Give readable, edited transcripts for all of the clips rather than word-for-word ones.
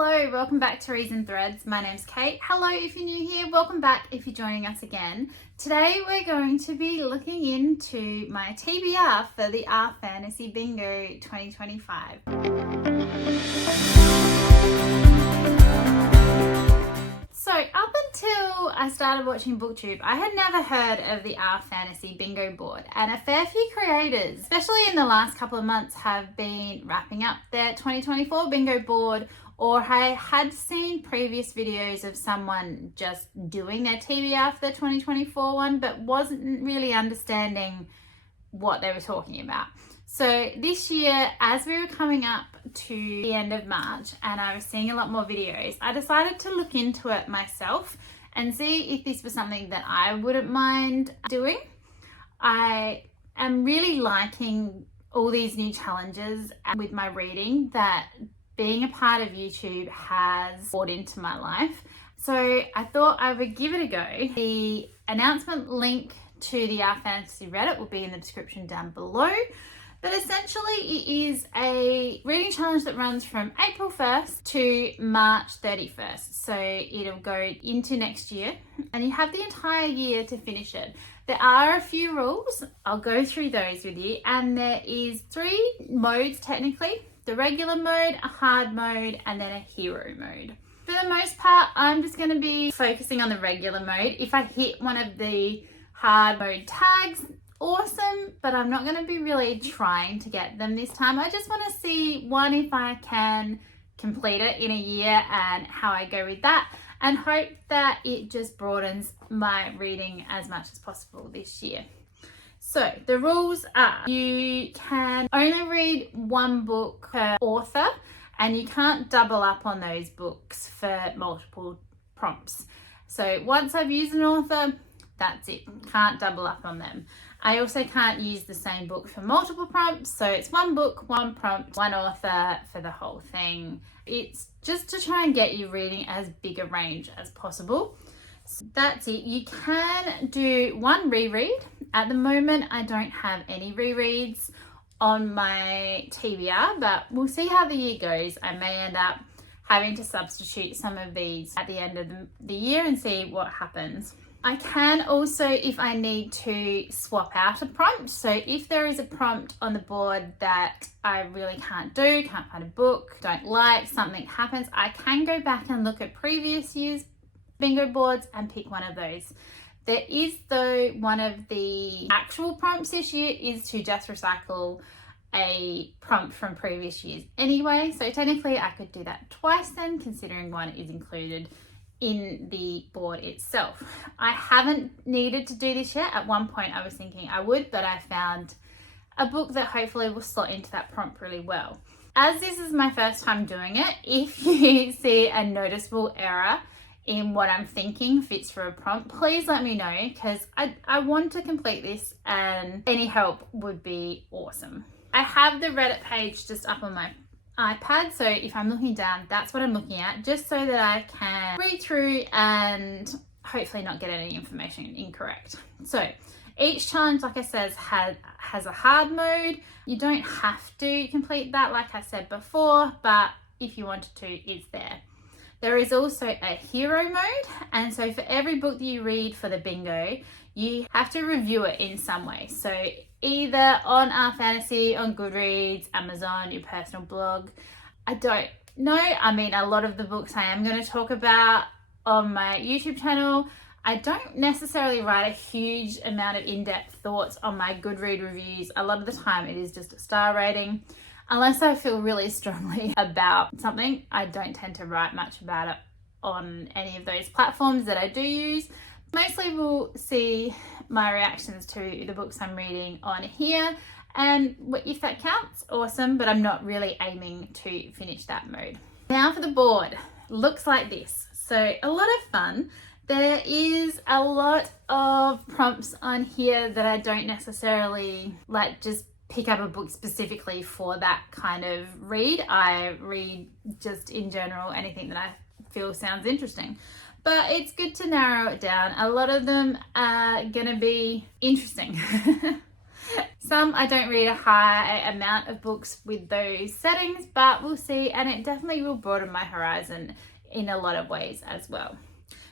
Hello, welcome back to Reads and Threads. My name's Kate. Hello if you're new here, welcome back if you're joining us again. Today we're going to be looking into my TBR for the R Fantasy Bingo 2025. So up until I started watching BookTube, I had never heard of the R Fantasy Bingo board, and a fair few creators, especially in the last couple of months, have been wrapping up their 2024 bingo board, or I had seen previous videos of someone just doing their TBR for the 2024 one, but wasn't really understanding what they were talking about. So this year, as we were coming up to the end of March and I was seeing a lot more videos, I decided to look into it myself and see if this was something that I wouldn't mind doing. I am really liking all these new challenges with my reading that being a part of YouTube has brought into my life. So I thought I would give it a go. The announcement link to the R Fantasy Reddit will be in the description down below. But essentially it is a reading challenge that runs from April 1st to March 31st. So it'll go into next year and you have the entire year to finish it. There are a few rules. I'll go through those with you. And there is 3 modes technically: the regular mode, a hard mode, and then a hero mode. For the most part, I'm just going to be focusing on the regular mode. If I hit one of the hard mode tags, awesome, but I'm not going to be really trying to get them this time. I just want to see, one, if I can complete it in a year and how I go with that, and hope that it just broadens my reading as much as possible this year. So the rules are, you can only read one book per author and you can't double up on those books for multiple prompts. So once I've used an author, that's it, can't double up on them. I also can't use the same book for multiple prompts, so it's one book, one prompt, one author for the whole thing. It's just to try and get you reading as big a range as possible. So that's it. You can do one reread. At the moment, I don't have any rereads on my TBR, but we'll see how the year goes. I may end up having to substitute some of these at the end of the year and see what happens. I can also, if I need to, swap out a prompt. So if there is a prompt on the board that I really can't do, can't find a book, don't like, something happens, I can go back and look at previous year's bingo boards and pick one of those. There is, though, one of the actual prompts this year is to just recycle a prompt from previous years anyway. So technically I could do that twice then, considering one is included in the board itself. I haven't needed to do this yet. At one point I was thinking I would, but I found a book that hopefully will slot into that prompt really well. As this is my first time doing it, if you see a noticeable error in what I'm thinking fits for a prompt, please let me know, because I want to complete this and any help would be awesome. I have the Reddit page just up on my iPad, so if I'm looking down, that's what I'm looking at, just so that I can read through and hopefully not get any information incorrect. So each challenge, like I said, has a hard mode. You don't have to complete that, like I said before, but if you wanted to, it's there. There is also a hero mode, and so for every book that you read for the bingo, you have to review it in some way. So either on R Fantasy, on Goodreads, Amazon, your personal blog. I don't know. I mean, a lot of the books I am going to talk about on my YouTube channel, I don't necessarily write a huge amount of in-depth thoughts on my Goodread reviews. A lot of the time it is just a star rating. Unless I feel really strongly about something, I don't tend to write much about it on any of those platforms that I do use. Mostly we'll see my reactions to the books I'm reading on here, and if that counts, awesome, but I'm not really aiming to finish that mode. Now for the board, looks like this. So a lot of fun. There is a lot of prompts on here that I don't necessarily like just pick up a book specifically for that kind of read. I read just in general anything that I feel sounds interesting. But it's good to narrow it down. A lot of them are gonna be interesting. Some I don't read a high amount of books with those settings, but we'll see, and it definitely will broaden my horizon in a lot of ways as well.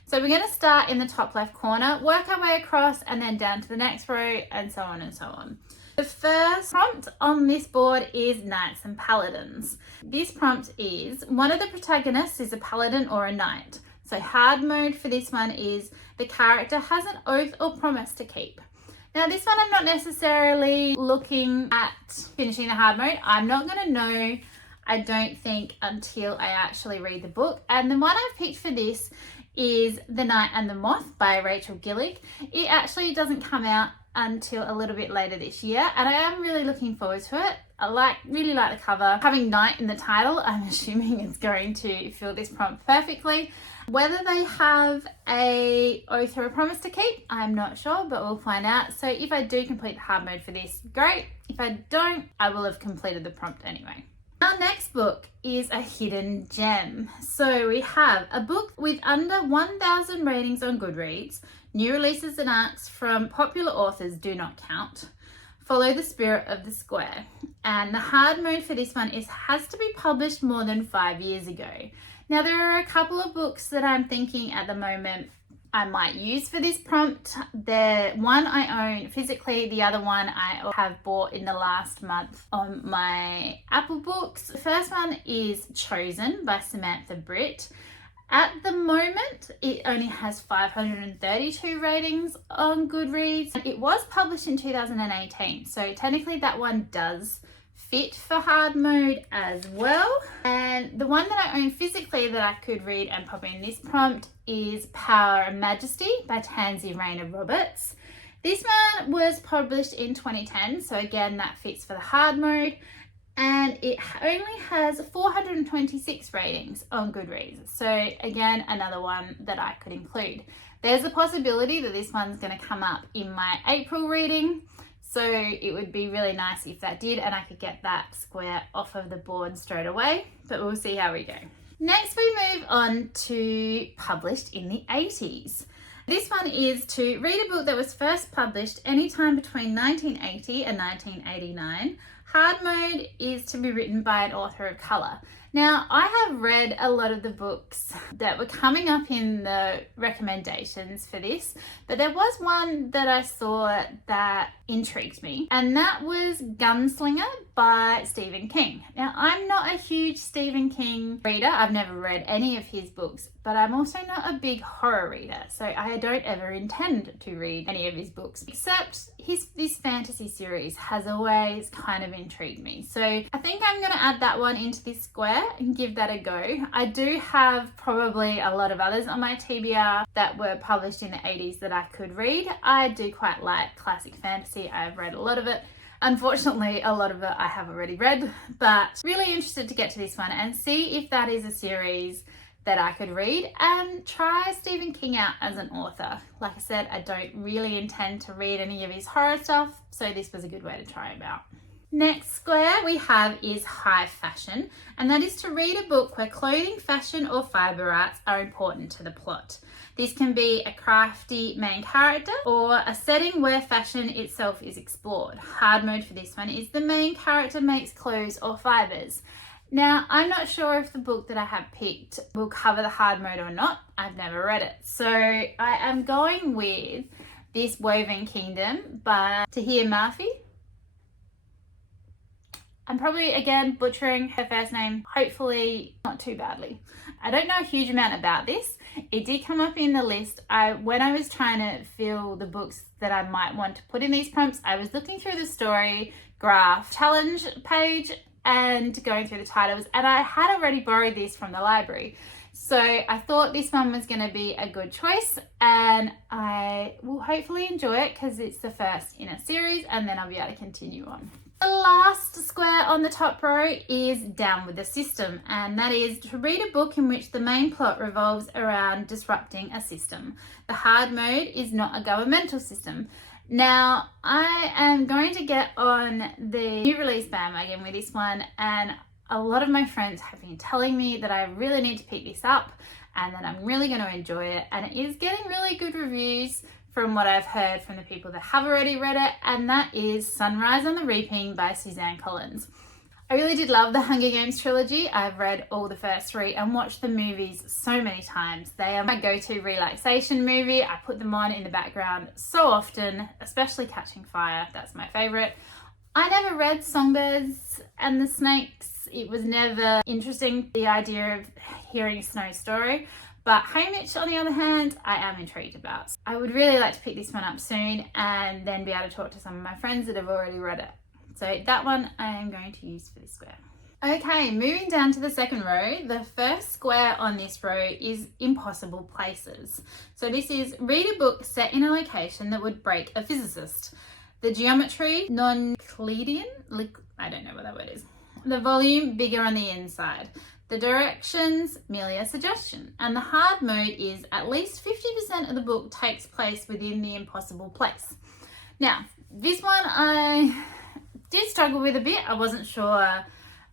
So we're going to start in the top left corner, work our way across, and then down to the next row, and so on and so on. The first prompt on this board is Knights and Paladins. This prompt is, one of the protagonists is a paladin or a knight. So hard mode for this one is the character has an oath or promise to keep. Now this one I'm not necessarily looking at finishing the hard mode. I'm not going to know, I don't think, until I actually read the book. And the one I've picked for this is The Knight and the Moth by Rachel Gillig. It actually doesn't come out until a little bit later this year, and I am really looking forward to it. I really like the cover. Having Knight in the title, I'm assuming it's going to fill this prompt perfectly. Whether they have a oath or a promise to keep, I'm not sure, but we'll find out. So if I do complete the hard mode for this, great. If I don't, I will have completed the prompt anyway. Our next book is a hidden gem. So we have a book with under 1,000 ratings on Goodreads. New releases and arcs from popular authors do not count. Follow the spirit of the square. And the hard mode for this one has to be published more than 5 years ago. Now there are a couple of books that I'm thinking at the moment I might use for this prompt. The one I own physically, the other one I have bought in the last month on my Apple Books. The first one is Chosen by Samantha Britt. At the moment, it only has 532 ratings on Goodreads. It was published in 2018, so technically that one does fit for hard mode as well. And the one that I own physically that I could read and pop in this prompt is Power and Majesty by Tansy Rayner Roberts. This one was published in 2010, so again that fits for the hard mode, and it only has 426 ratings on Goodreads. So again, another one that I could include. There's a possibility that this one's going to come up in my April reading. So it would be really nice if that did, and I could get that square off of the board straight away, but we'll see how we go. Next we move on to published in the 80s. This one is to read a book that was first published anytime between 1980 and 1989. Hard mode is to be written by an author of colour. Now, I have read a lot of the books that were coming up in the recommendations for this, but there was one that I saw that intrigued me, and that was Gunslinger by Stephen King. Now, I'm not a huge Stephen King reader. I've never read any of his books, but I'm also not a big horror reader, so I don't ever intend to read any of his books, except this fantasy series has always kind of intrigued me. So I think I'm going to add that one into this square and give that a go. I do have probably a lot of others on my TBR that were published in the 80s that I could read. I do quite like classic fantasy. I've read a lot of it. Unfortunately, a lot of it I have already read, but really interested to get to this one and see if that is a series that I could read and try Stephen King out as an author. Like I said, I don't really intend to read any of his horror stuff, so this was a good way to try him out. Next square we have is high fashion, and that is to read a book where clothing, fashion or fibre arts are important to the plot. This can be a crafty main character or a setting where fashion itself is explored. Hard mode for this one is the main character makes clothes or fibres. Now, I'm not sure if the book that I have picked will cover the hard mode or not. I've never read it. So I am going with This Woven Kingdom by Tahir Murphy. I'm probably, again, butchering her first name, hopefully not too badly. I don't know a huge amount about this. It did come up in the list. When I was trying to fill the books that I might want to put in these prompts, I was looking through the story graph challenge page and going through the titles, and I had already borrowed this from the library. So I thought this one was going to be a good choice, and I will hopefully enjoy it because it's the first in a series, and then I'll be able to continue on. The last square on the top row is Down with the System, and that is to read a book in which the main plot revolves around disrupting a system. The hard mode is not a governmental system. Now, I am going to get on the new release bandwagon with this one, and a lot of my friends have been telling me that I really need to pick this up and that I'm really going to enjoy it, and it is getting really good reviews from what I've heard from the people that have already read it, and that is Sunrise on the Reaping by Suzanne Collins. I really did love the Hunger Games trilogy. I've read all the first 3 and watched the movies so many times. They are my go-to relaxation movie. I put them on in the background so often, especially Catching Fire. That's my favorite. I never read Songbirds and the Snakes. It was never interesting, the idea of hearing Snow's story. But Haymitch, on the other hand, I am intrigued about. I would really like to pick this one up soon and then be able to talk to some of my friends that have already read it. So that one I am going to use for this square. Okay, moving down to the second row, the first square on this row is Impossible Places. So this is read a book set in a location that would break a physicist. The geometry, non-Euclidean, I don't know what that word is. The volume, bigger on the inside. The directions, merely a suggestion. And the hard mode is at least 50% of the book takes place within the impossible place. Now, this one I did struggle with a bit. I wasn't sure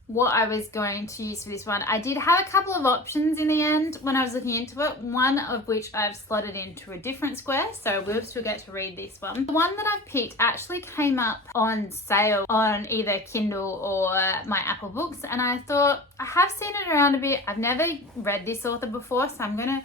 what I was going to use for this one. I did have a couple of options in the end when I was looking into it, one of which I've slotted into a different square, so we'll still get to read this one. The one that I've picked actually came up on sale on either Kindle or my Apple Books, and I thought, I have seen it around a bit. I've never read this author before, so I'm gonna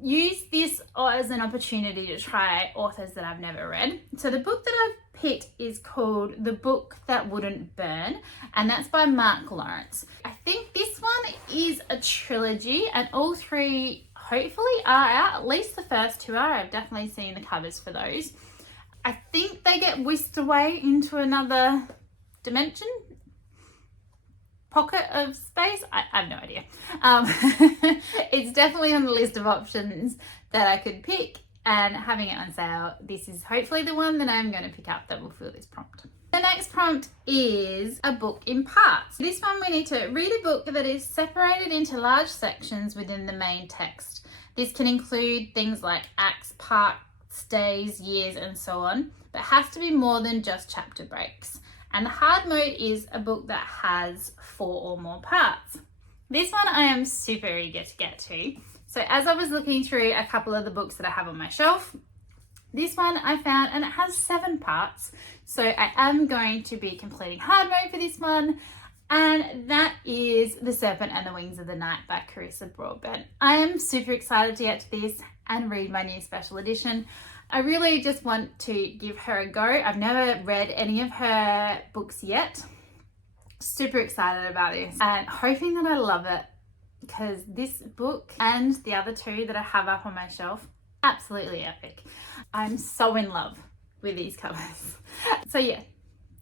use this as an opportunity to try authors that I've never read. So the book that I've picked is called The Book That Wouldn't Burn, and that's by Mark Lawrence. I think this one is a trilogy, and all 3 hopefully are out. At least the first 2 are. I've definitely seen the covers for those. I think they get whisked away into another dimension, pocket of space. I have no idea. It's definitely on the list of options that I could pick, and having it on sale, this is hopefully the one that I'm going to pick up that will fill this prompt. The next prompt is a book in parts. This one we need to read a book that is separated into large sections within the main text. This can include things like acts, parts, days, years, and so on, but has to be more than just chapter breaks. And the hard mode is a book that has 4 or more parts. This one I am super eager to get to. So as I was looking through a couple of the books that I have on my shelf, this one I found, and it has 7 parts. So I am going to be completing hard mode for this one, and that is The Serpent and the Wings of the Night by Carissa Broadbent. I am super excited to get to this and read my new special edition. I really just want to give her a go. I've never read any of her books yet. Super excited about this and hoping that I love it, because this book and the other 2 that I have up on my shelf, absolutely epic. I'm so in love with these covers. So yeah,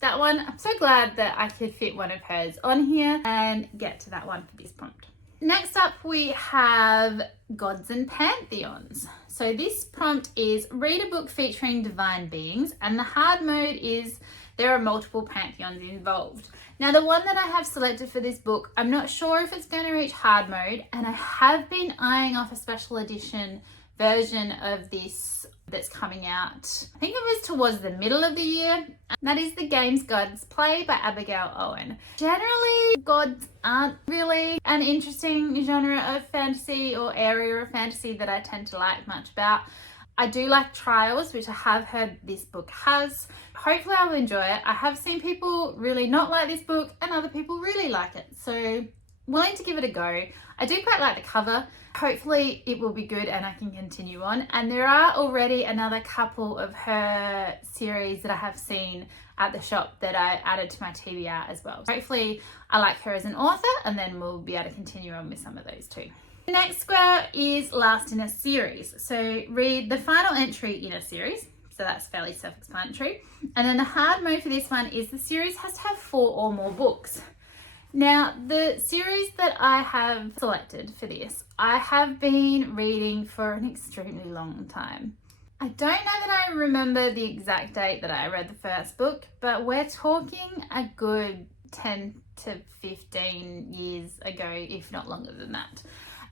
that one, I'm so glad that I could fit one of hers on here and get to that one for this prompt. Next up we have Gods and Pantheons. So this prompt is read a book featuring divine beings, and the hard mode is there are multiple pantheons involved. Now the one that I have selected for this book, I'm not sure if it's going to reach hard mode, and I have been eyeing off a special edition version of this that's coming out, I think it was towards the middle of the year. That is The Games Gods Play by Abigail Owen. Generally, gods aren't really an interesting genre of fantasy or area of fantasy that I tend to like much about. I do like trials, which I have heard this book has. Hopefully I will enjoy it. I have seen people really not like this book and other people really like it. So willing to give it a go. I do quite like the cover. Hopefully it will be good and I can continue on. And there are already another couple of her series that I have seen at the shop that I added to my TBR as well. Hopefully I like her as an author, and then we'll be able to continue on with some of those too. The next square is last in a series. So read the final entry in a series. So that's fairly self-explanatory. And then the hard mode for this one is the series has to have 4 or more books. Now, the series that I have selected for this, I have been reading for an extremely long time. I don't know that I remember the exact date that I read the first book, but we're talking a good 10 to 15 years ago, if not longer than that.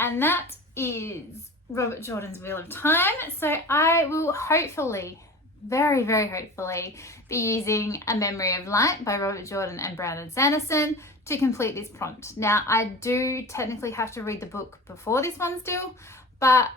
And that is Robert Jordan's Wheel of Time. So I will hopefully, very, very hopefully, be using A Memory of Light by Robert Jordan and Brandon Sanderson to complete this prompt. Now, I do technically have to read the book before this one still, but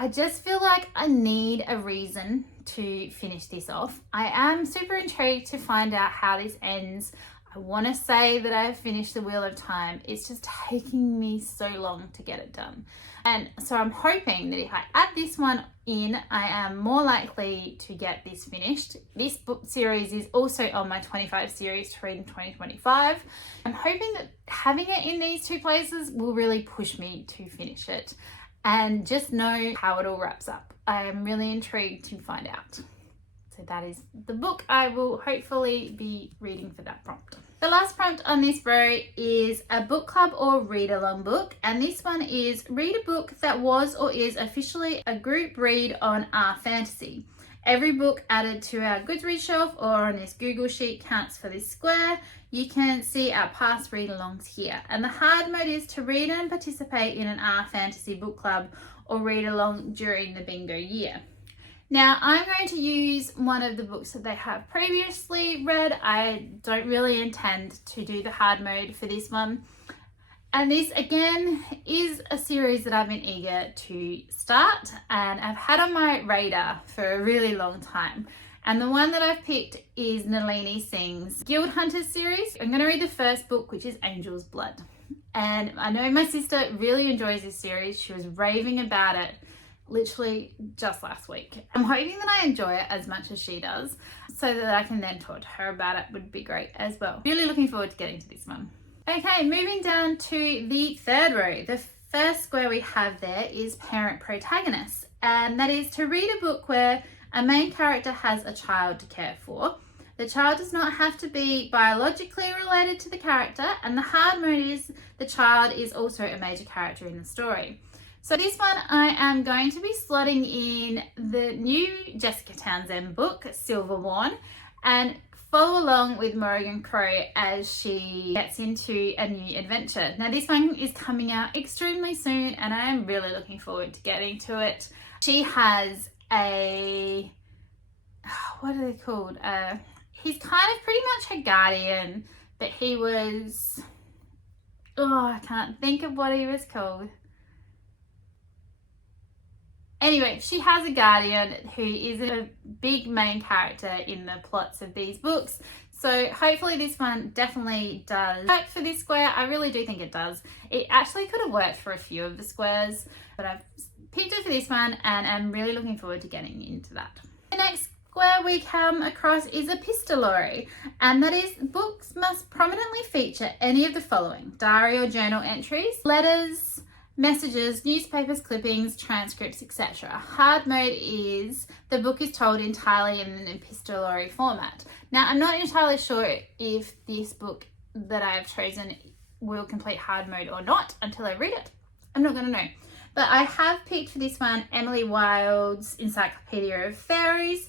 I just feel like I need a reason to finish this off. I am super intrigued to find out how this ends. I want to say that I've finished The Wheel of Time. It's just taking me so long to get it done. And so I'm hoping that if I add this one in, I am more likely to get this finished. This book series is also on my 25 series to read in 2025. I'm hoping that having it in these two places will really push me to finish it and just know how it all wraps up. I am really intrigued to find out. So that is the book I will hopefully be reading for that prompt. The last prompt on this row is a book club or read along book, and this one is read a book that was or is officially a group read on our fantasy. Every book added to our Goodreads shelf or on this Google sheet counts for this square. You can see our past read-alongs here. And the hard mode is to read and participate in an R fantasy book club or read along during the bingo year. Now, I'm going to use one of the books that they have previously read. I don't really intend to do the hard mode for this one. And this, again, is a series that I've been eager to start and I've had on my radar for a really long time. And the one that I've picked is Nalini Singh's Guild Hunters series. I'm going to read the first book, which is Angel's Blood. And I know my sister really enjoys this series. She was raving about it literally just last week. I'm hoping that I enjoy it as much as she does so that I can then talk to her about it would be great as well. Really looking forward to getting to this one. Okay, moving down to the third row. The first square we have there is parent protagonist, and that is to read a book where a main character has a child to care for. The child does not have to be biologically related to the character, and the hard mode is the child is also a major character in the story. So this one I am going to be slotting in the new Jessica Townsend book, Silver Wand, and follow along with Morrigan Crow as she gets into a new adventure. Now this one is coming out extremely soon and I am really looking forward to getting to it. She has a, what are they called? He's kind of pretty much her guardian, but he was, I can't think of what he was called. Anyway, she has a guardian who is a big main character in the plots of these books. So hopefully this one definitely does work for this square. I really do think it does. It actually could have worked for a few of the squares, but I've picked it for this one and I'm really looking forward to getting into that. The next square we come across is epistolary, and that is books must prominently feature any of the following: diary or journal entries, letters, messages, newspapers, clippings, transcripts, etc. Hard mode is the book is told entirely in an epistolary format. Now, I'm not entirely sure if this book that I have chosen will complete hard mode or not until I read it. I'm not going to know. But I have picked for this one Emily Wilde's Encyclopedia of Fairies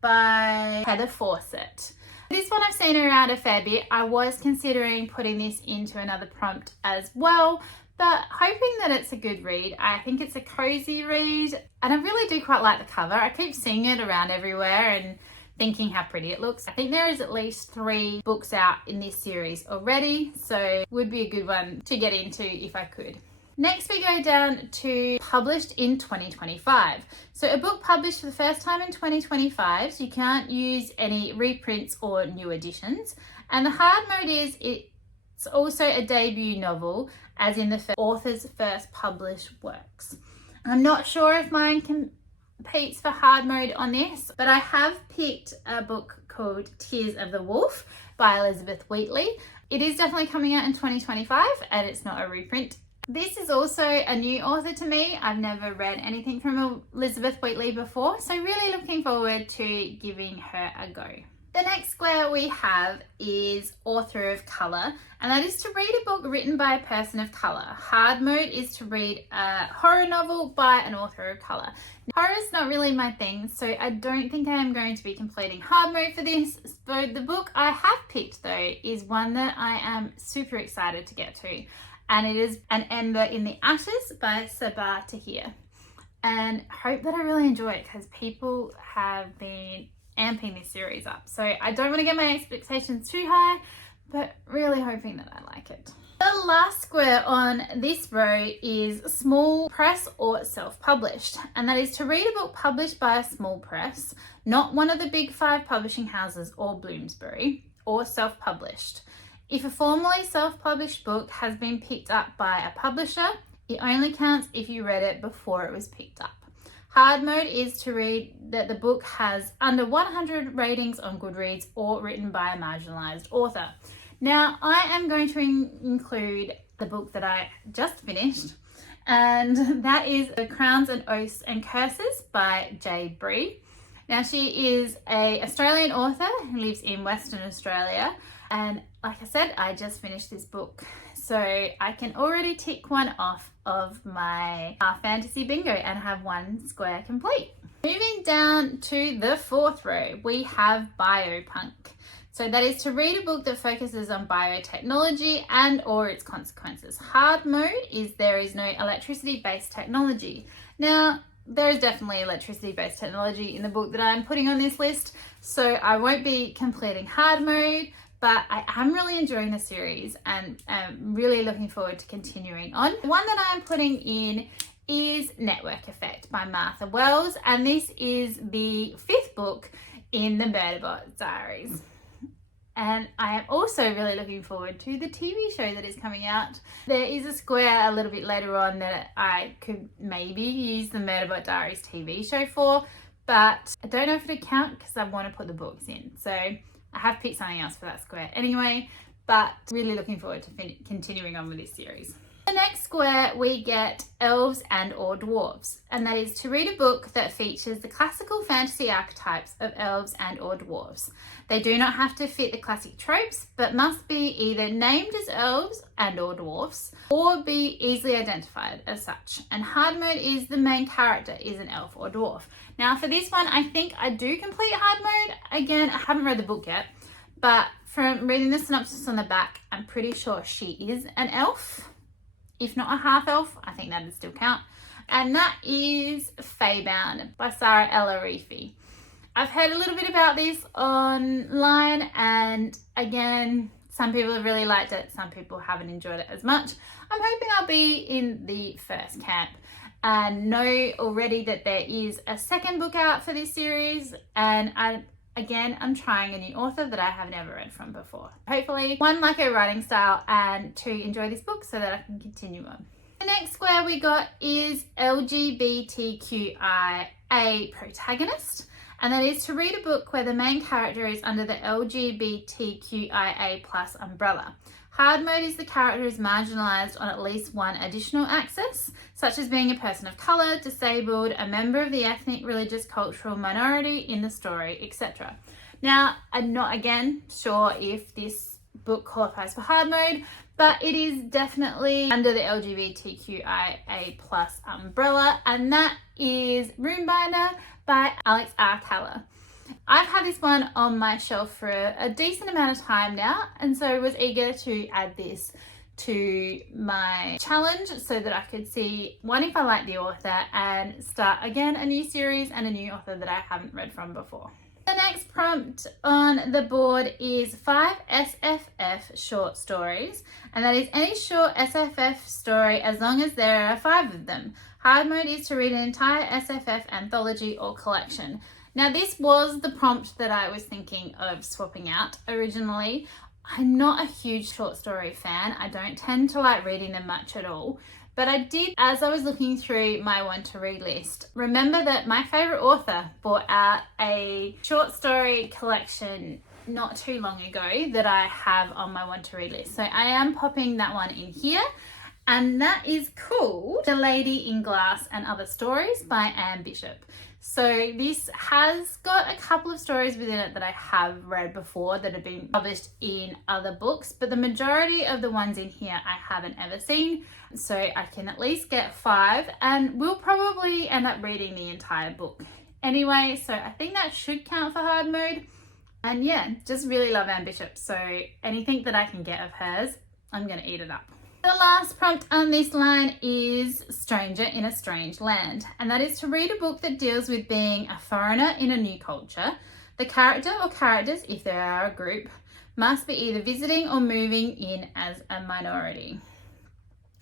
by Heather Fawcett. This one I've seen around a fair bit. I was considering putting this into another prompt as well, but hoping that it's a good read. I think it's a cozy read and I really do quite like the cover. I keep seeing it around everywhere and thinking how pretty it looks. I think there is at least 3 books out in this series already, so would be a good one to get into if I could. Next we go down to published in 2025. So a book published for the first time in 2025, so you can't use any reprints or new editions. And the hard mode is it's also a debut novel, as in the author's first published works. I'm not sure if mine competes for hard mode on this, but I have picked a book called Tears of the Wolf by Elizabeth Wheatley. It is definitely coming out in 2025 and it's not a reprint. This is also a new author to me. I've never read anything from Elizabeth Wheatley before, so really looking forward to giving her a go. The next square we have is author of colour, and that is to read a book written by a person of colour. Hard mode is to read a horror novel by an author of colour. Horror is not really my thing, so I don't think I am going to be completing hard mode for this. So the book I have picked though is one that I am super excited to get to, and it is An Ember in the Ashes by Sabaa Tahir. And hope that I really enjoy it because people have been amping this series up. So I don't want to get my expectations too high, but really hoping that I like it. The last square on this row is small press or self-published, and that is to read a book published by a small press, not one of the big 5 publishing houses or Bloomsbury, or self-published. If a formerly self-published book has been picked up by a publisher, it only counts if you read it before it was picked up. Hard mode is to read that the book has under 100 ratings on Goodreads or written by a marginalised author. Now, I am going to include the book that I just finished, and that is The Crowns and Oaths and Curses by J. Bree. Now, she is an Australian author who lives in Western Australia, and like I said, I just finished this book. So I can already tick one off of my fantasy bingo and have one square complete. Moving down to the 4th row, we have biopunk. So that is to read a book that focuses on biotechnology and or its consequences. Hard mode is there is no electricity-based technology. Now, there is definitely electricity-based technology in the book that I'm putting on this list, so I won't be completing hard mode, but I am really enjoying the series and I'm really looking forward to continuing on. The one that I'm putting in is Network Effect by Martha Wells, and this is the 5th book in the Murderbot Diaries. And I am also really looking forward to the TV show that is coming out. There is a square a little bit later on that I could maybe use the Murderbot Diaries TV show for, but I don't know if it'll count because I want to put the books in. So I have picked something else for that square anyway, but really looking forward to continuing on with this series. The next square we get Elves and or Dwarves, and that is to read a book that features the classical fantasy archetypes of elves and or dwarves. They do not have to fit the classic tropes, but must be either named as elves and or dwarfs, or be easily identified as such. And hard mode is the main character is an elf or dwarf. Now for this one, I think I do complete hard mode. Again, I haven't read the book yet, but from reading the synopsis on the back, I'm pretty sure she is an elf. If not a half elf, I think that would still count. And that is Feybound by Sarah L. Arifi. I've heard a little bit about this online, and again, some people have really liked it, some people haven't enjoyed it as much. I'm hoping I'll be in the first camp and know already that there is a 2nd book out for this series, and I'm trying a new author that I have never read from before. Hopefully, 1, like her writing style, and 2, enjoy this book so that I can continue on. The next square we got is LGBTQIA protagonist, and that is to read a book where the main character is under the LGBTQIA+ umbrella. Hard mode is the character is marginalised on at least one additional axis, such as being a person of colour, disabled, a member of the ethnic, religious, cultural minority in the story, etc. Now, I'm not again sure if this book qualifies for hard mode, but it is definitely under the LGBTQIA+ umbrella, and that is Roombinder by Alex R. Keller. I've had this one on my shelf for a decent amount of time now, and so I was eager to add this to my challenge so that I could see, 1, if I like the author, and start again a new series and a new author that I haven't read from before. The next prompt on the board is 5 SFF short stories, and that is any short SFF story as long as there are 5 of them. Hard mode is to read an entire SFF anthology or collection. Now, this was the prompt that I was thinking of swapping out originally. I'm not a huge short story fan. I don't tend to like reading them much at all. But I did, as I was looking through my want to read list, remember that my favourite author brought out a short story collection not too long ago that I have on my want to read list. So I am popping that one in here. And that is called The Lady in Glass and Other Stories by Anne Bishop. So this has got a couple of stories within it that I have read before that have been published in other books, but the majority of the ones in here I haven't ever seen. So I can at least get 5, and we'll probably end up reading the entire book anyway. So I think that should count for hard mode. And yeah, just really love Anne Bishop. So anything that I can get of hers, I'm going to eat it up. The last prompt on this line is Stranger in a Strange Land, and that is to read a book that deals with being a foreigner in a new culture. The character or characters, if there are a group, must be either visiting or moving in as a minority.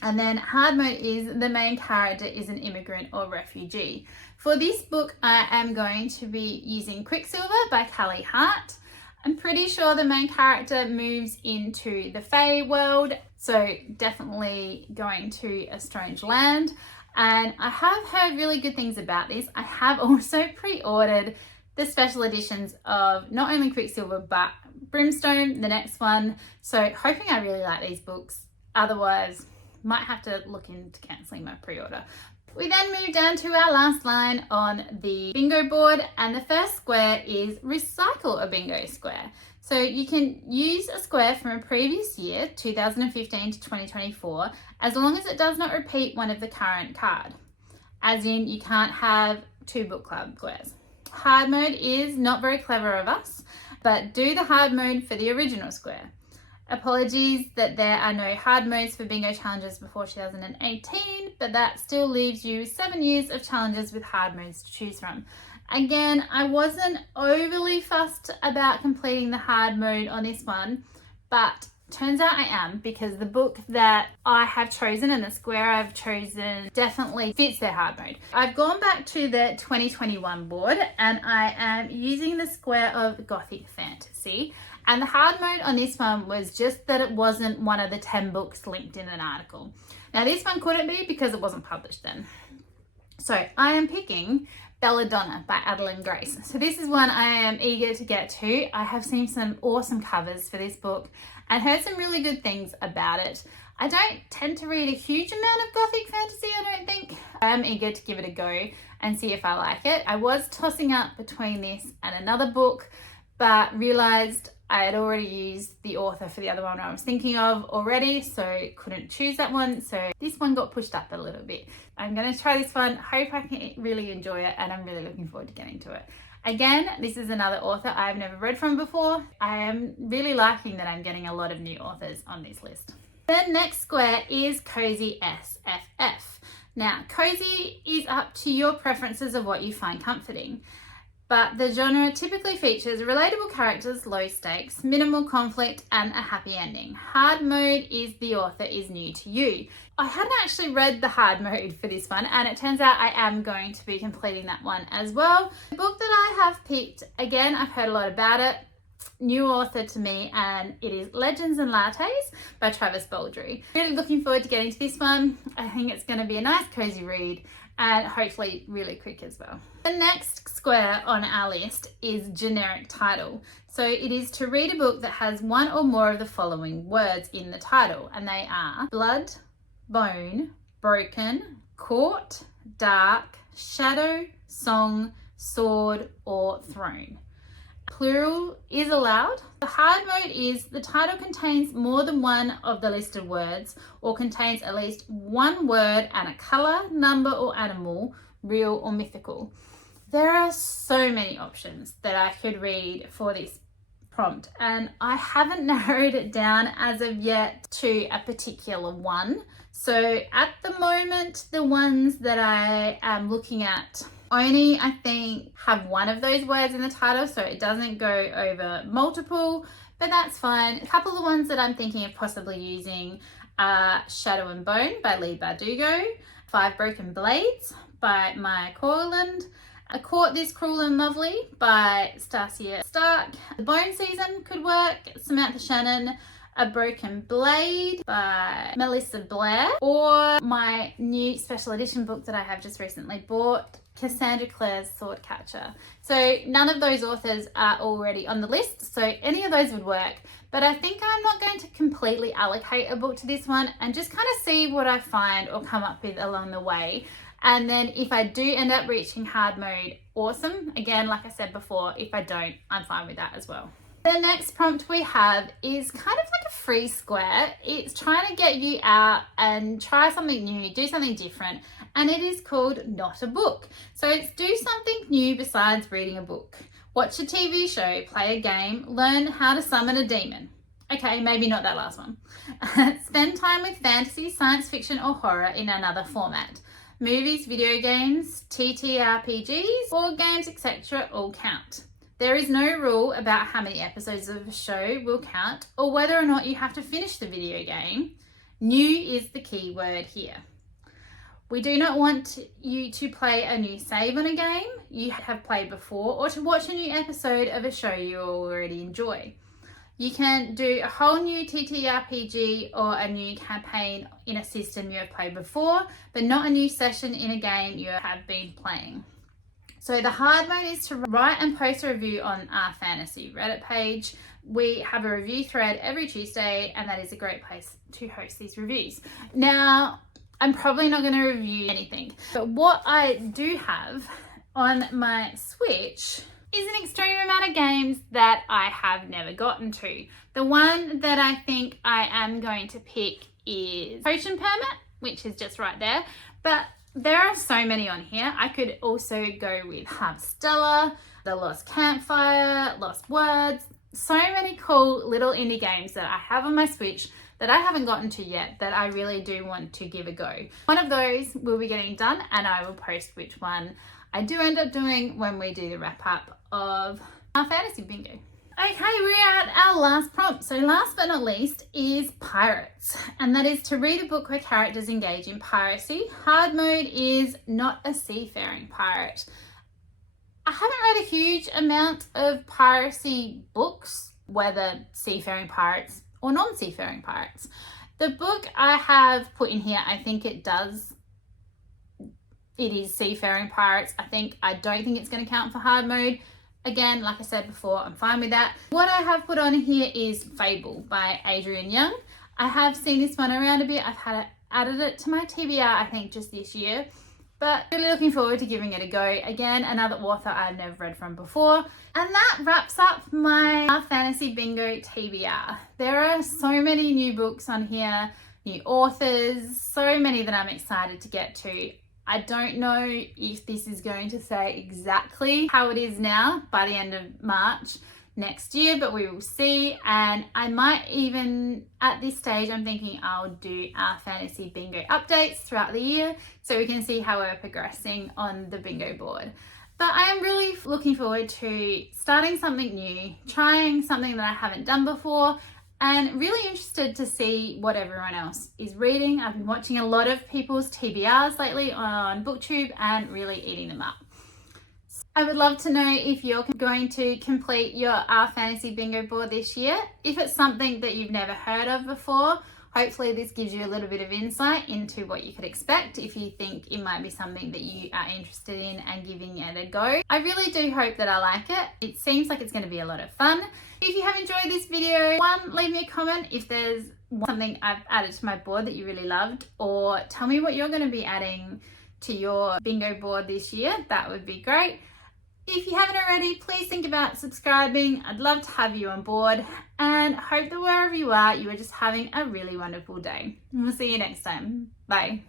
And then hard mode is the main character is an immigrant or refugee. For this book, I am going to be using Quicksilver by Callie Hart. I'm pretty sure the main character moves into the Fae world, so definitely going to a strange land. And I have heard really good things about this. I have also pre-ordered the special editions of not only Quicksilver but Brimstone, the next one. So hoping I really like these books. Otherwise, might have to look into cancelling my pre-order. We then move down to our last line on the bingo board, and the first square is recycle a bingo square. So you can use a square from a previous year, 2015 to 2024, as long as it does not repeat one of the current card. As in, you can't have 2 book club squares. Hard mode is not very clever of us, but do the hard mode for the original square. Apologies that there are no hard modes for bingo challenges before 2018, but that still leaves you 7 years of challenges with hard modes to choose from. Again, I wasn't overly fussed about completing the hard mode on this one, but turns out I am, because the book that I have chosen and the square I've chosen definitely fits their hard mode. I've gone back to the 2021 board and I am using the square of Gothic Fantasy. And the hard mode on this one was just that it wasn't one of the 10 books linked in an article. Now this one couldn't be because it wasn't published then. So I am picking Belladonna by Adeline Grace. So this is one I am eager to get to. I have seen some awesome covers for this book and heard some really good things about it. I don't tend to read a huge amount of Gothic fantasy, I don't think. I am eager to give it a go and see if I like it. I was tossing up between this and another book, but realised I had already used the author for the other one I was thinking of already, so couldn't choose that one. So this one got pushed up a little bit. I'm going to try this one, hope I can really enjoy it, and I'm really looking forward to getting to it. Again, this is another author I've never read from before. I am really liking that I'm getting a lot of new authors on this list. The next square is Cozy SFF. Now, cozy is up to your preferences of what you find comforting. But the genre typically features relatable characters, low stakes, minimal conflict, and a happy ending. Hard mode is the author is new to you. I hadn't actually read the hard mode for this one, and it turns out I am going to be completing that one as well. The book that I have picked, again, I've heard a lot about it. New author to me, and it is Legends and Lattes by Travis Baldry. Really looking forward to getting to this one. I think it's going to be a nice cozy read and hopefully really quick as well. The next square on our list is generic title. So it is to read a book that has one or more of the following words in the title, and they are blood, bone, broken, court, dark, shadow, song, sword, or throne. Plural is allowed. The hard mode is the title contains more than one of the listed words or contains at least one word and a colour, number or animal, real or mythical. There are so many options that I could read for this prompt, and I haven't narrowed it down as of yet to a particular one. So at the moment, the ones that I am looking at only, I think, have one of those words in the title, so it doesn't go over multiple, but that's fine. A couple of the ones that I'm thinking of possibly using are Shadow and Bone by Lee Bardugo, 5 Broken Blades by Maya Corland, A Court This Cruel and Lovely by Stacia Stark, The Bone Season could work, Samantha Shannon, A Broken Blade by Melissa Blair, or my new special edition book that I have just recently bought, Cassandra Clare's Swordcatcher. So none of those authors are already on the list, so any of those would work, but I think I'm not going to completely allocate a book to this one and just kind of see what I find or come up with along the way. And then if I do end up reaching hard mode, awesome. Again, like I said before, if I don't, I'm fine with that as well. The next prompt we have is kind of like a free square. It's trying to get you out and try something new, do something different, and it is called Not a Book. So it's do something new besides reading a book. Watch a TV show, play a game, learn how to summon a demon. Okay, maybe not that last one. Spend time with fantasy, science fiction, or horror in another format. Movies, video games, TTRPGs, board games, etc. all count. There is no rule about how many episodes of a show will count or whether or not you have to finish the video game. New is the key word here. We do not want you to play a new save on a game you have played before or to watch a new episode of a show you already enjoy. You can do a whole new TTRPG or a new campaign in a system you have played before, but not a new session in a game you have been playing. So the hard mode is to write and post a review on our fantasy Reddit page. We have a review thread every Tuesday, and that is a great place to host these reviews. Now, I'm probably not going to review anything, but what I do have on my Switch is an extreme amount of games that I have never gotten to. The one that I think I am going to pick is Potion Permit, which is just right there, but there are so many on here. I could also go with Harvestella, The Lost Campfire, Lost Words. So many cool little indie games that I have on my Switch that I haven't gotten to yet that I really do want to give a go. One of those will be getting done, and I will post which one I do end up doing when we do the wrap up of our fantasy bingo. Okay, we're at our last prompt. So last but not least is pirates, and that is to read a book where characters engage in piracy. Hard mode is not a seafaring pirate. I haven't read a huge amount of piracy books, whether seafaring pirates or non-seafaring pirates. The book I have put in here, I think it is seafaring pirates. I don't think it's going to count for hard mode. Again, like I said before, I'm fine with that. What I have put on here is Fable by Adrian Young. I have seen this one around a bit. I've added it to my TBR, I think, just this year. But really looking forward to giving it a go. Again, another author I've never read from before. And that wraps up my Fantasy Bingo TBR. There are so many new books on here, new authors, so many that I'm excited to get to. I don't know if this is going to say exactly how it is now by the end of March next year, but we will see. And I might even, at this stage, I'm thinking I'll do our fantasy bingo updates throughout the year so we can see how we're progressing on the bingo board. But I am really looking forward to starting something new, trying something that I haven't done before, and really interested to see what everyone else is reading. I've been watching a lot of people's TBRs lately on BookTube and really eating them up. I would love to know if you're going to complete your Our Fantasy Bingo board this year. If it's something that you've never heard of before, hopefully this gives you a little bit of insight into what you could expect if you think it might be something that you are interested in and giving it a go. I really do hope that I like it. It seems like it's going to be a lot of fun. If you have enjoyed this video, leave me a comment if there's something I've added to my board that you really loved, or tell me what you're going to be adding to your bingo board this year. That would be great. If you haven't already, please think about subscribing. I'd love to have you on board, and hope that wherever you are just having a really wonderful day. We'll see you next time. Bye.